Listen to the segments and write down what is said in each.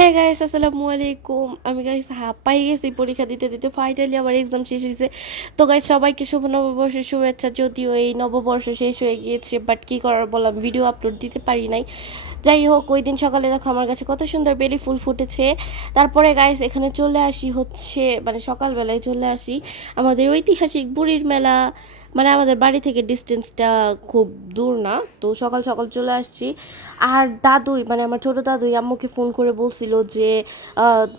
হ্যাঁ গাইস, আসসালামু আলাইকুম। আমি গাইস হাঁপাই গেছি পরীক্ষা দিতে দিতে। ফাইনালি আমার এক্সাম শেষ হয়েছে। তো গাইস, সবাইকে শুভ নববর্ষের শুভেচ্ছা। যদিও এই নববর্ষ শেষ হয়ে গিয়েছে, বাট কি করার বললাম, ভিডিও আপলোড দিতে পারি নাই। যাই হোক, ওই দিন সকালে দেখো আমার কাছে কত সুন্দর বেলি ফুল ফুটেছে। তারপরে গাইস এখানে চলে আসি হচ্ছে, মানে সকালবেলায় চলে আসি আমাদের ঐতিহাসিক বুড়ির মেলা। মানে আমাদের বাড়ি থেকে ডিস্টেন্সটা খুব দূর না, তো সকাল সকাল চলে আসছি। আর দাদুই, মানে আমার ছোটো দাদুই আম্মুকে ফোন করে বলছিল যে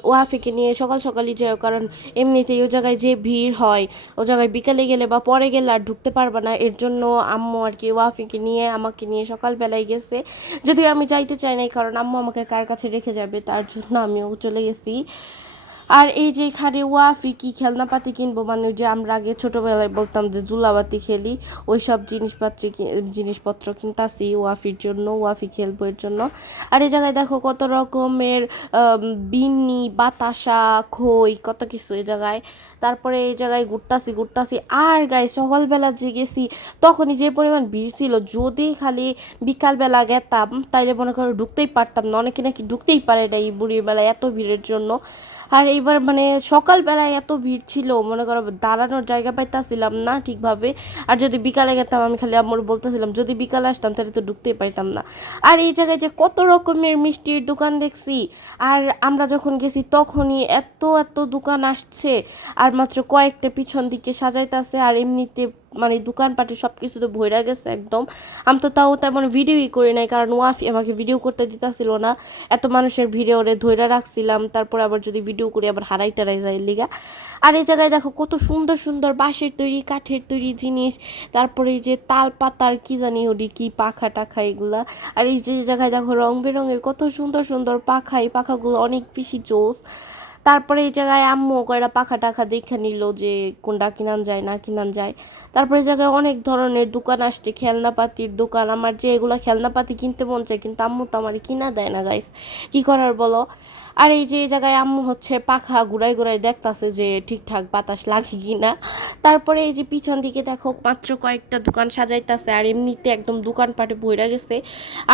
ওয়াফিকে নিয়ে সকাল সকালই যাও, কারণ এমনিতেই ও জায়গায় যে ভিড় হয়, ও জায়গায় বিকালে গেলে বা পরে গেলে আর ঢুকতে পারবে না। এর জন্য আম্মু আর কি ওয়াফিকে নিয়ে আমাকে নিয়ে সকালবেলায় গেছে। যদিও আমি যাইতে চাই নাই, কারণ আম্মু আমাকে কার কাছে রেখে যাবে, তার জন্য আমিও চলে গেছি। আর এই যে এখানে ওয়াফি কি খেলনাপাতি কিনবো, মানে যে আমরা আগে ছোটোবেলায় বলতাম যে জুলাবাতি খেলি, ওই সব জিনিসপত্র কিনতাছি ওয়াফির জন্য, ওয়াফি খেলবো এর জন্য। আর এই জায়গায় দেখো কত রকমের বিন্নি, বাতাসা, খই, কত কিছু এই জায়গায়। তারপরে এই জায়গায় ঘুরতাছি। আর গাই সকালবেলা যে গেছি, তখনই যে পরিমাণ ভিড় ছিল, যদি খালি বিকালবেলা গেতাম তাইলে মনে করো ঢুকতেই পারতাম না। অনেকে নাকি ঢুকতেই পারে না এই বুড়ির বেলায়, এত ভিড়ের জন্য। আর এইবার মানে সকালবেলায় এত ভিড় ছিল, মনে করো দাঁড়ানোর জায়গা পাইতাছিলাম না ঠিকভাবে। আর যদি বিকালে গেতাম, আমি খালি আম্মুর বলতেছিলাম যদি বিকালে আসতাম তাহলে তো ঢুকতেই পাইতাম না। আর এই জায়গায় যে কত রকমের মিষ্টির দোকান দেখছি। আর আমরা যখন গেছি তখনই এত এত দোকান আসছে, আর মাত্র কয়েকটা পিছন দিকে সাজাইতেছে। আর এমনিতে মানে দোকানপাটে সব কিছুতে ভইরা গেছে একদম। আমি তো তাও তেমন ভিডিওই করি নাই, কারণ ওয়াফি আমাকে ভিডিও করতে দিতেছিল না। এত মানুষের ভিড়ে ওরে ধইরা রাখছিলাম, তারপর আবার যদি ভিডিও করি আবার হারাই টারাই যায় লিগা। আর এই জায়গায় দেখো কত সুন্দর সুন্দর বাঁশের তৈরি, কাঠের তৈরি জিনিস। তারপরে এই যে তাল পাতার কি জানি ওডি কি পাখা টাখা এগুলা। আর এই যে জায়গায় দেখো রং বেরঙের কত সুন্দর সুন্দর পাখা, এই পাখাগুলো অনেক বেশি জোস। তারপরে এই জায়গায় আম্মু কয়টা পাখা টাখা দেখে নিল যে কোনটা কিনান যায় না কিনান যায়। তারপরে এই জায়গায় অনেক ধরনের দোকান আসছে, খেলনাপাতির দোকান। আমার যে এগুলো খেলনাপাতি কিনতে মন চায়, কিন্তু আম্মু তো আমার কিনা দেয় না গাইস, কি করার বলো। আর এই যে এই জায়গায় আম্মু হচ্ছে পাখা ঘুরাই ঘুরাই দেখতাছে যে ঠিকঠাক বাতাস লাগে কিনা। তারপরে এই যে পিছন দিকে দেখো মাত্র কয়েকটা দোকান সাজাইতাছে, আর এমনিতে একদম দোকানপাটে ভইরা গেছে।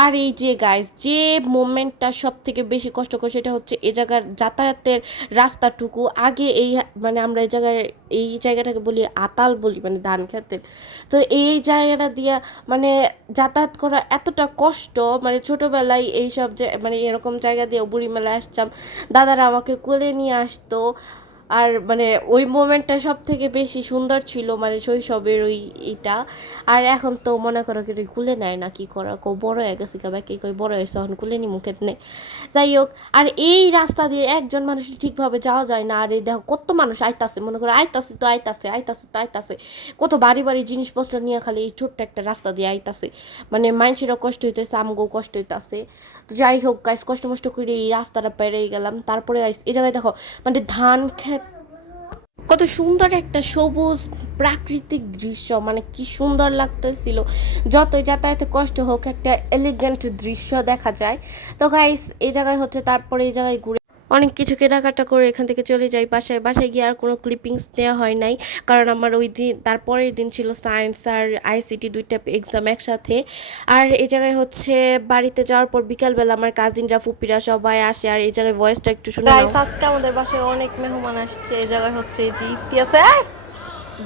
আর এই যে গাইস, যে মোমেন্টটা সব থেকে বেশি কষ্টকর সেটা হচ্ছে এ জায়গার যাতায়াতের রাস্তাটুকু। আগে এই মানে আমরা এই জায়গাটাকে বলি আতাল বলি, মানে ধান খেতের। তো এই জায়গাটা দিয়া মানে যাতায়াত করা এতটা কষ্ট, মানে ছোটোবেলায় এইসব যে মানে এরকম জায়গা দিয়ে বুড়ি মেলায় আসতাম, দাদারা আমাকে কোলে নিয়ে আসতো। আর মানে ওই মোমেন্টটা সব থেকে বেশি সুন্দর ছিল, মানে শৈশবের ওই এটা। আর এখন তো মনে করো কি কুলে নেয় না, কি করা কো, বড় হয়ে গেছে কেবা, কে কই বড় হয়েছে এখন কুলে নি মুখে নে। যাই হোক, আর এই রাস্তা দিয়ে একজন মানুষ ঠিকভাবে যাওয়া যায় না। আর এই দেখো কত মানুষ আইতাছে, মনে করো আইতাছে, কত বাড়ি বাড়ি জিনিসপত্র নিয়ে খালি এই ছোট্ট একটা রাস্তা দিয়ে আইতাছে। মানে মানুষেরও কষ্ট হইতেছে, আমগো কষ্ট হইতাছে। তো যাই হোক গাইস, কষ্ট মষ্ট করে এই রাস্তাটা পেরিয়ে গেলাম। তারপরে গাইস এই জায়গায় দেখো মানে ধান ক্ষেত, কত সুন্দর একটা সবুজ প্রাকৃতিক দৃশ্য, মানে কি সুন্দর লাগতেছিল। যতই যাতায়াতে কষ্ট হোক, একটা এলিগেন্ট দৃশ্য দেখা যায়। তো গাইস এই জায়গায় হচ্ছে, তারপরে এই জায়গায় ঘুরে অনেক কিছু কেনাকাটা করে এখান থেকে চলে যাই বাসায় গিয়ে আর কোনো ক্লিপিংস নেওয়া হয় নাই, কারণ আমার ওই দিন তারপরের দিন ছিল সায়েন্স আর আইসিটি দুইটা এক্সাম একসাথে। আর এই জায়গায় হচ্ছে বাড়িতে যাওয়ার পর বিকালবেলা আমার কাজিনরা ফুপিরা সবাই আসে। আর এই জায়গায় ভয়েসটা একটু শুনে নাও। আজকে আমাদের বাসায় অনেক মেহমান আসছে। এই জায়গায় হচ্ছে এই যে ইফতি আছে,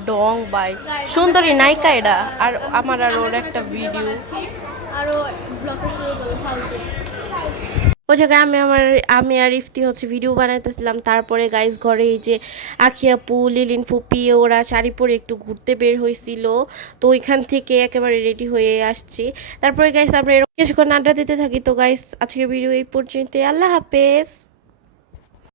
ডং বাই সুন্দরী নায়িকা এটা। আর আমার আর ওর একটা ভিডিও, আরো ব্লগে শুরু করবো ফালতু। ওই জায়গায় আমি আর ইফতি হচ্ছে ভিডিও বানাইতেছিলাম। তারপরে গাইস ঘরে এই যে আখি আপু, লিলিন ফুপি ওরা শাড়ি পরে একটু ঘুরতে বের হয়েছিল, তো ওইখান থেকে একেবারে রেডি হয়ে আসছি। তারপরে গাইস আমরা এরকম কিছুক্ষণ আড্ডা দিতে থাকি। তো গাইস আজকে ভিডিও এই পর্যন্ত, আল্লাহ হাফেজ।